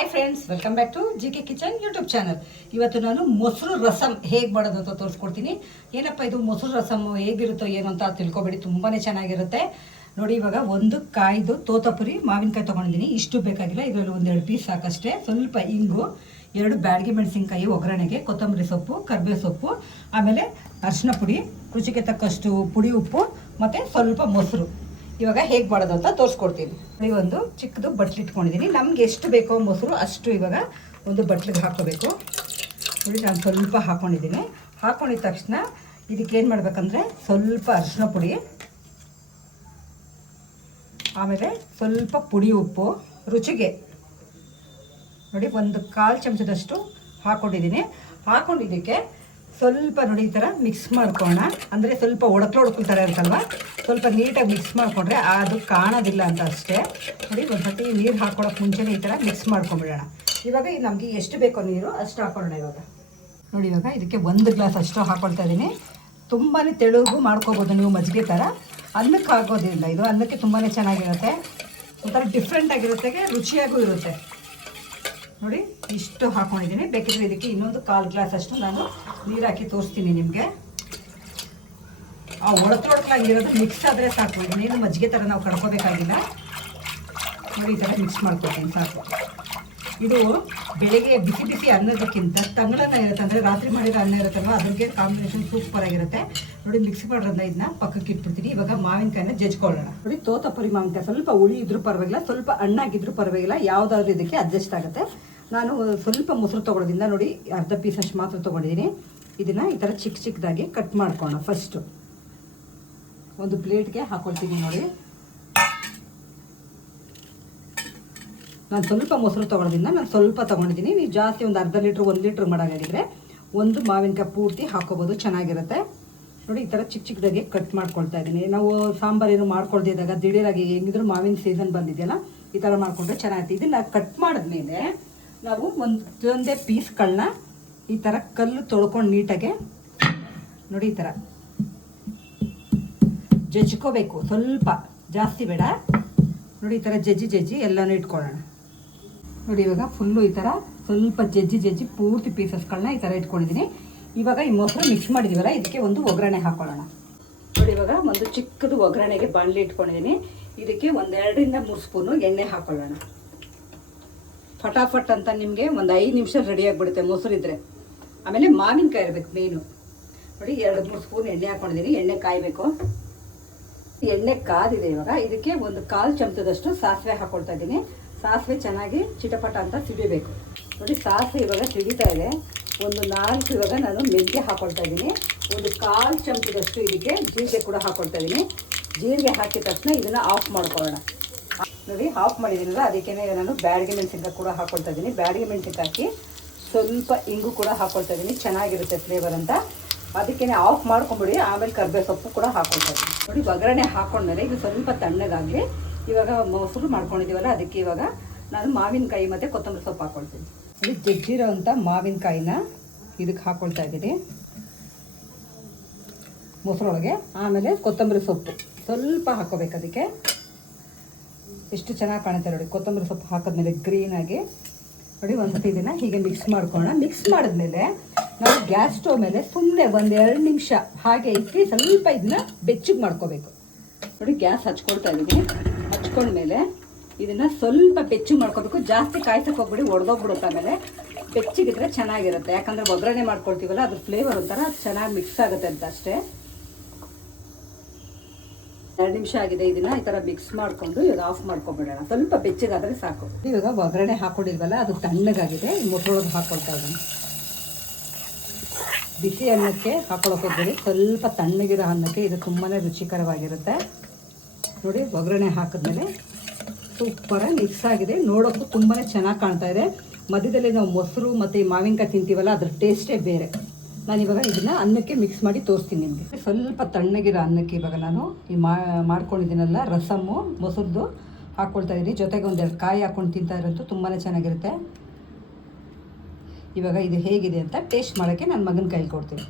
Hi friends welcome back to G K kitchen YouTube channel ಇವತ್ತು ನಾನು ಮೊಸರು ರಸಮ್ ಹೇಗೆ ಮಾಡೋದು ಅಂತ ತೋರಿಸ್ಕೊಡ್ತೀನಿ. ಏನಪ್ಪ ಇದು ಮೊಸರು ರಸಮ್ ಹೇಗಿರುತ್ತೋ ಏನು ಅಂತ ತಿಳ್ಕೊಬೇಡಿ ತುಂಬಾ ಚೆನ್ನಾಗಿರುತ್ತೆ. ನೋಡಿ, ಇವಾಗ ಒಂದು ಕಾಯ್ದು ತೋತಪುರಿ ಮಾವಿನಕಾಯಿ ತೊಗೊಂಡಿದ್ದೀನಿ. ಇಷ್ಟು ಬೇಕಾಗಿಲ್ಲ, ಇದರಲ್ಲಿ ಒಂದೆರಡು ಪೀಸ್ ಸಾಕಷ್ಟೇ. ಸ್ವಲ್ಪ ಇಂಗು, ಎರಡು ಬ್ಯಾಡಗಿ ಮೆಣಸಿನ್ಕಾಯಿ, ಒಗ್ಗರಣೆಗೆ, ಕೊತ್ತಂಬರಿ ಸೊಪ್ಪು, ಕರ್ಬೇವು ಸೊಪ್ಪು, ಆಮೇಲೆ ಅರಿಶಿನ ಪುಡಿ, ರುಚಿಗೆ ತಕ್ಕಷ್ಟು ಪುಡಿ ಉಪ್ಪು, ಮತ್ತು ಸ್ವಲ್ಪ ಮೊಸರು. ಇವಾಗ ಹೇಗೆ ಮಾಡೋದು ಅಂತ ತೋರಿಸ್ಕೊಡ್ತೀನಿ. ಈ ಒಂದು ಚಿಕ್ಕದು ಬಟ್ಲು ಇಟ್ಕೊಂಡಿದ್ದೀನಿ ನಮ್ಗೆ ಎಷ್ಟು ಬೇಕೋ ಮೊಸರು ಅಷ್ಟು ಇವಾಗ ಒಂದು ಬಟ್ಲಿಗೆ ಹಾಕೋಬೇಕು. ನೋಡಿ, ನಾನು ಸ್ವಲ್ಪ ಹಾಕ್ಕೊಂಡಿದ್ದೀನಿ ಹಾಕ್ಕೊಂಡಿದ ತಕ್ಷಣ ಇದಕ್ಕೆ ಏನು ಮಾಡ್ಬೇಕಂದ್ರೆ ಸ್ವಲ್ಪ ಅರಿಶಿನ ಪುಡಿ, ಆಮೇಲೆ ಸ್ವಲ್ಪ ಪುಡಿ ಉಪ್ಪು, ರುಚಿಗೆ. ನೋಡಿ, ಒಂದು ಕಾಲು ಚಮಚದಷ್ಟು ಹಾಕ್ಕೊಂಡಿದ್ದೀನಿ ಹಾಕ್ಕೊಂಡಿದ್ದಕ್ಕೆ ಸ್ವಲ್ಪ ನೋಡಿ ಈ ಥರ ಮಿಕ್ಸ್ ಮಾಡ್ಕೋಣ. ಅಂದರೆ ಸ್ವಲ್ಪ ಒಡಕ್ಲು ಥರ ಇರುತ್ತಲ್ವ ಸ್ವಲ್ಪ ನೀಟಾಗಿ ಮಿಕ್ಸ್ ಮಾಡಿಕೊಂಡ್ರೆ ಅದು ಕಾಣೋದಿಲ್ಲ ಅಂತ ಅಷ್ಟೇ. ನೋಡಿ ಒಂದು ಸತಿ ನೀರು ಹಾಕ್ಕೊಳಕ್ಕೆ ಮುಂಚೆನೇ ಈ ಥರ ಮಿಕ್ಸ್ ಮಾಡ್ಕೊಂಬಿಡೋಣ ಇವಾಗ ಇದು ನಮಗೆ ಎಷ್ಟು ಬೇಕೋ ನೀರು ಅಷ್ಟು ಹಾಕೊಳ್ಳೋಣ ಇವಾಗ. ನೋಡಿ, ಇವಾಗ ಇದಕ್ಕೆ ಒಂದು ಗ್ಲಾಸ್ ಅಷ್ಟು ಹಾಕೊಳ್ತಾ ಇದ್ದೀನಿ ತುಂಬಾ ತೆಳುಗು ಮಾಡ್ಕೋಬೋದು ನೀವು ಮಜ್ಜಿಗೆ ಥರ ಅನ್ನಕ್ಕೆ ಆಗೋದಿಲ್ಲ ಇದು ಅನ್ನಕ್ಕೆ ತುಂಬಾ ಚೆನ್ನಾಗಿರುತ್ತೆ. ಒಂಥರ ಡಿಫ್ರೆಂಟ್ ಆಗಿರುತ್ತೆ, ರುಚಿಯಾಗೂ ಇರುತ್ತೆ. ನೋಡಿ, ಇಷ್ಟು ಹಾಕೊಂಡಿದ್ದೀನಿ. ಬೇಕಿದ್ರೆ ಇದಕ್ಕೆ ಇನ್ನೊಂದು ಕಾಲು ಗ್ಲಾಸ್ ಅಷ್ಟು ನಾನು ನೀರು ಹಾಕಿ ತೋರಿಸ್ತೀನಿ ನಿಮಗೆ. ಆ ಒಡಕೊಳಕ್ಲಾಗಿರೋದು ಮಿಕ್ಸ್ ಆದರೆ ಸಾಕು. ಇನ್ನೇನು ಮಜ್ಜಿಗೆ ಥರ ನಾವು ಕಡ್ಕೋಬೇಕಾಗಿಲ್ಲ. ನೋಡಿ, ಈ ಥರ ಮಿಕ್ಸ್ ಮಾಡ್ಕೊತೀನಿ, ಸಾಕು. ಇದು ಬೆಳಿಗ್ಗೆ ಬಿಸಿ ಬಿಸಿ ಅನ್ನೋದಕ್ಕಿಂತ ತಂಗಳನ್ನ ಇರುತ್ತೆ ಅಂದರೆ ರಾತ್ರಿ ಮಾಡಿದ ಅನ್ನ ಇರುತ್ತಲ್ವ ಅದಕ್ಕೆ ಕಾಂಬಿನೇಷನ್ ಸೂಪರ್ ಆಗಿರುತ್ತೆ. ನೋಡಿ ಮಿಕ್ಸ್ ಮಾಡೋದ್ರಿಂದ ಇದನ್ನ ಪಕ್ಕಕ್ಕೆ ಇಟ್ಬಿಡ್ತೀನಿ. ಇವಾಗ ಮಾವಿನಕಾಯಿನ ಜಜ್ಕೊಳ್ಳೋಣ. ನೋಡಿ ತೋತಪುರಿ ಮಾವಿನಕಾಯಿ. ಸ್ವಲ್ಪ ಹುಳಿ ಇದ್ರೂ ಪರವಾಗಿಲ್ಲ, ಸ್ವಲ್ಪ ಹಣ್ಣಾಗಿದ್ರೂ ಪರವಾಗಿಲ್ಲ, ಯಾವುದಾದ್ರೂ ಇದಕ್ಕೆ ಅಡ್ಜಸ್ಟ್ ಆಗುತ್ತೆ. ನಾನು ಸ್ವಲ್ಪ ಮೊಸರು ತೊಗೊಳೋದ್ರಿಂದ ನೋಡಿ, ಅರ್ಧ ಪೀಸಷ್ಟು ಮಾತ್ರ ತೊಗೊಂಡಿದ್ದೀನಿ ಇದನ್ನು ಈ ಥರ ಚಿಕ್ಕ ಚಿಕ್ಕದಾಗಿ ಕಟ್ ಮಾಡ್ಕೊಳ್ಳೋಣ ಫಸ್ಟು ಒಂದು ಪ್ಲೇಟ್ಗೆ ಹಾಕೊಳ್ತೀನಿ ನೋಡಿ. ನಾನು ಸ್ವಲ್ಪ ಮೊಸರು ತೊಗೊಳೋದ್ರಿಂದ ನಾನು ಸ್ವಲ್ಪ ತೊಗೊಂಡಿದ್ದೀನಿ. ನೀವು ಜಾಸ್ತಿ ಒಂದು ಅರ್ಧ ಲೀಟ್ರ್, ಒಂದು ಲೀಟ್ರ್ ಮಾಡೋದಾಗಿದ್ರೆ ಒಂದು ಮಾವಿನಕಾಯಿ ಪೂರ್ತಿ ಹಾಕೋಬೋದು, ಚೆನ್ನಾಗಿರುತ್ತೆ. ನೋಡಿ, ಈ ಥರ ಚಿಕ್ಕ ಚಿಕ್ಕದಾಗಿ ಕಟ್ ಮಾಡ್ಕೊಳ್ತಾ ಇದ್ದೀನಿ. ನಾವು ಸಾಂಬಾರೇನು ಮಾಡ್ಕೊಳ್ದಿದ್ದಾಗ ದಿಢೀರಾಗಿ ಹೆಂಗಿದ್ರು ಮಾವಿನ ಸೀಸನ್ ಬಂದಿದೆಯಲ್ಲ, ಈ ಥರ ಮಾಡಿಕೊಂಡ್ರೆ ಚೆನ್ನಾಗಿರುತ್ತೆ. ಇದನ್ನು ಕಟ್ ಮಾಡಿದ್ಮೇಲೆ ನಾವು ಒಂದೊಂದೇ ಪೀಸ್ಗಳನ್ನ ಈ ಥರ ಕಲ್ಲು ತೊಳ್ಕೊಂಡು ನೀಟಾಗೆ, ನೋಡಿ ಈ ಥರ ಜಜ್ಕೋಬೇಕು. ಸ್ವಲ್ಪ ಜಾಸ್ತಿ ಬೇಡ. ನೋಡಿ, ಈ ಥರ ಜಜ್ಜಿ ಜಜ್ಜಿ ಎಲ್ಲನೂ ಇಟ್ಕೊಳ್ಳೋಣ. ನೋಡಿ, ಇವಾಗ ಫುಲ್ಲು ಈ ಥರ ಸ್ವಲ್ಪ ಜಜ್ಜಿ ಜಜ್ಜಿ ಪೂರ್ತಿ ಪೀಸಸ್ಗಳನ್ನ ಈ ಥರ ಇಟ್ಕೊಂಡಿದ್ದೀನಿ. ಇವಾಗ ಈ ಮೊಸರು ಮಿಕ್ಸ್ ಮಾಡಿದ್ದೀವಲ್ಲ ಇದಕ್ಕೆ ಒಂದು ಒಗ್ಗರಣೆ ಹಾಕೊಳ್ಳೋಣ. ನೋಡಿ, ಇವಾಗ ಒಂದು ಚಿಕ್ಕದು ಒಗ್ಗರಣೆಗೆ ಬಾಣಲಿ ಇಟ್ಕೊಂಡಿದ್ದೀನಿ. ಇದಕ್ಕೆ ಒಂದೆರಡರಿಂದ ಮೂರು ಸ್ಪೂನು ಎಣ್ಣೆ ಹಾಕೊಳ್ಳೋಣ. ಫಟಾಫಟ್ ಅಂತ ನಿಮಗೆ ಒಂದು ಐದು ನಿಮಿಷ ರೆಡಿ ಆಗಿಬಿಡುತ್ತೆ ಮೊಸರು ಇದ್ದರೆ ಆಮೇಲೆ ಮಾವಿನಕಾಯಿ ಇರಬೇಕು ಮೇನು ನೋಡಿ, ಎರಡು ಮೂರು ಸ್ಪೂನ್ ಎಣ್ಣೆ ಹಾಕೊಂಡಿದ್ದೀನಿ. ಎಣ್ಣೆ ಕಾಯಬೇಕು. ಎಣ್ಣೆ ಕಾದಿದೆ ಇವಾಗ. ಇದಕ್ಕೆ ಒಂದು ಕಾಲು ಚಮಚದಷ್ಟು ಸಾಸಿವೆ ಹಾಕೊಳ್ತಾ ಇದ್ದೀನಿ. ಸಾಸಿವೆ ಚೆನ್ನಾಗಿ ಚಿಟಪಟ ಅಂತ ಸಿಡಿಬೇಕು ನೋಡಿ, ಸಾಸಿವೆ ಇವಾಗ ಸಿಡಿತಾ ಇದೆ. ಒಂದು ನಾಲ್ಕು ಇವಾಗ ನಾನು ಮೆಂತ್ಯ ಹಾಕೊಳ್ತಾ ಇದ್ದೀನಿ. ಒಂದು ಕಾಲು ಚಮಚದಷ್ಟು ಇದಕ್ಕೆ ಜೀರಿಗೆ ಕೂಡ ಹಾಕೊಳ್ತಾ ಇದ್ದೀನಿ. ಜೀರಿಗೆ ಹಾಕಿದ ತಕ್ಷಣ ಇದನ್ನು ಆಫ್ ಮಾಡ್ಕೊಳ್ಳೋಣ. ನೋಡಿ, ಆಫ್ ಮಾಡಿದ್ದೀನಲ್ಲ ಅದಕ್ಕೆ ನಾನು ಬ್ಯಾಡಿಗೆ ಮೆಣಸಿನ್ಕಾಯಿ ಕೂಡ ಹಾಕೊಳ್ತಾ ಇದ್ದೀನಿ. ಬ್ಯಾಡಿಗೆ ಮೆಣಸಿನ್ಕಾಯಿ ಹಾಕಿ ಸ್ವಲ್ಪ ಇಂಗು ಕೂಡ ಹಾಕೊಳ್ತಾ ಇದ್ದೀನಿ. ಚೆನ್ನಾಗಿರುತ್ತೆ ಫ್ಲೇವರ್ ಅಂತ. ಅದಕ್ಕೆ ಆಫ್ ಮಾಡ್ಕೊಂಬಿಡಿ. ಆಮೇಲೆ ಕರ್ಬೇವು ಸೊಪ್ಪು ಕೂಡ ಹಾಕೊಳ್ತಾ ಇದ್ದೀನಿ. ನೋಡಿ, ಒಗ್ಗರಣೆ ಹಾಕೊಂಡ್ಮೇಲೆ ಇದು ಸ್ವಲ್ಪ ತಣ್ಣಗಾಗಲಿ. ಇವಾಗ ಮೊಸರು ಮಾಡ್ಕೊಂಡಿದ್ದೀವಲ್ಲ, ಅದಕ್ಕೆ ಇವಾಗ ನಾನು ಮಾವಿನಕಾಯಿ ಮತ್ತು ಕೊತ್ತಂಬರಿ ಸೊಪ್ಪು ಹಾಕೊಳ್ತೀನಿ. ಇದು ಜಜ್ಜಿರೋಂಥ ಮಾವಿನಕಾಯಿನ ಇದಕ್ಕೆ ಹಾಕ್ಕೊಳ್ತಾ ಇದ್ದೀನಿ. ಮೊಸರೊಳಗೆ, ಆಮೇಲೆ ಕೊತ್ತಂಬರಿ ಸೊಪ್ಪು. ಸ್ವಲ್ಪ ಹಾಕ್ಕೋಬೇಕು ಅದಕ್ಕೆ. ಎಷ್ಟು ಚೆನ್ನಾಗಿ ಕಾಣುತ್ತೆ ನೋಡಿ, ಕೊತ್ತಂಬರಿ ಸೊಪ್ಪು ಹಾಕಿದ್ಮೇಲೆ ಗ್ರೀನಾಗಿ ನೋಡಿ ಒಂದು ಇದನ್ನು ಹೀಗೆ ಮಿಕ್ಸ್ ಮಾಡ್ಕೊಳ್ಳೋಣ. ಮಿಕ್ಸ್ ಮಾಡಿದ್ಮೇಲೆ ನಾವು ಗ್ಯಾಸ್ ಸ್ಟವ್ ಮೇಲೆ ಸುಮ್ಮನೆ ಒಂದು ಎರಡು ನಿಮಿಷ ಹಾಗೆ ಇಕ್ಕಿ ಸ್ವಲ್ಪ ಇದನ್ನ ಬೆಚ್ಚಗೆ ಮಾಡ್ಕೋಬೇಕು. ನೋಡಿ ಗ್ಯಾಸ್ ಹಚ್ಕೊಳ್ತಾ ಇದ್ದೀನಿ. ಹಚ್ಕೊಂಡ್ಮೇಲೆ ಇದನ್ನು ಸ್ವಲ್ಪ ಬೆಚ್ಚಗೆ ಮಾಡ್ಕೋಬೇಕು. ಜಾಸ್ತಿ ಕಾಯ್ಸಕ್ಕೆ ಹೋಗ್ಬಿಡಿ, ಒಡೆದೋಗ್ಬಿಡುತ್ತೆ ಆಮೇಲೆ. ಬೆಚ್ಚಗಿದ್ರೆ ಚೆನ್ನಾಗಿರುತ್ತೆ. ಯಾಕಂದರೆ ಒಗ್ಗರಣೆ ಮಾಡ್ಕೊಳ್ತೀವಲ್ಲ, ಅದ್ರ ಫ್ಲೇವರ್ ಒಂಥರ ಚೆನ್ನಾಗಿ ಮಿಕ್ಸ್ ಆಗುತ್ತೆ ಅಂತ ಅಷ್ಟೇ. ಎರಡು ನಿಮಿಷ ಆಗಿದೆ ಇದನ್ನ ಈ ಥರ ಮಿಕ್ಸ್ ಮಾಡಿಕೊಂಡು ಇವಾಗ ಆಫ್ ಮಾಡ್ಕೊಬಿಡೋಣ. ಸ್ವಲ್ಪ ಬೆಚ್ಚಗಾದರೆ ಸಾಕು. ಇವಾಗ ಒಗ್ಗರಣೆ ಹಾಕೊಂಡಿದ್ವಲ್ಲ, ಅದು ತಣ್ಣಗಾಗಿದೆ. ಮೊಟ್ಟೊಳಗೆ ಹಾಕೊಳ್ತಾ ಇದ್ದೀನಿ. ಬಿಸಿ ಅನ್ನಕ್ಕೆ ಹಾಕೊಳಕ್ಕೆ ಹೋಗ್ಬೇಡಿ. ಸ್ವಲ್ಪ ತಣ್ಣಗಿರೋ ಅನ್ನಕ್ಕೆ ಇದು ತುಂಬಾ ರುಚಿಕರವಾಗಿರುತ್ತೆ. ನೋಡಿ, ಒಗ್ಗರಣೆ ಹಾಕಿದ್ಮೇಲೆ ಸೂಪರಾಗಿ ಮಿಕ್ಸ್ ಆಗಿದೆ. ನೋಡೋಕ್ಕೂ ತುಂಬಾ ಚೆನ್ನಾಗಿ ಕಾಣ್ತಾ ಇದೆ. ಮಧ್ಯದಲ್ಲಿ ನಾವು ಮೊಸರು ಮತ್ತು ಈ ಮಾವಿನಕಾಯಿ ತಿಂತೀವಲ್ಲ, ಅದ್ರ ಟೇಸ್ಟೇ ಬೇರೆ. ನಾನು ಇವಾಗ ಇದನ್ನು ಅನ್ನಕ್ಕೆ ಮಿಕ್ಸ್ ಮಾಡಿ ತೋರಿಸ್ತೀನಿ ನಿಮಗೆ. ಸ್ವಲ್ಪ ತಣ್ಣಗಿರೋ ಅನ್ನಕ್ಕೆ ಇವಾಗ ನಾನು ಈ ಮಾಡ್ಕೊಂಡಿದ್ದೀನಲ್ಲ ರಸಮ್ಮು ಮೊಸರದ್ದು ಹಾಕ್ಕೊಳ್ತಾ ಇದ್ದೀನಿ ಜೊತೆಗೆ ಒಂದೆರಡು ಕಾಯಿ ಹಾಕ್ಕೊಂಡು ತಿಂತಾ ಇರೋದು ತುಂಬಾ ಚೆನ್ನಾಗಿರುತ್ತೆ. ಇವಾಗ ಇದು ಹೇಗಿದೆ ಅಂತ ಟೇಸ್ಟ್ ಮಾಡೋಕ್ಕೆ ನನ್ನ ಮಗನ ಕೈಲಿ ಕೊಡ್ತೀನಿ.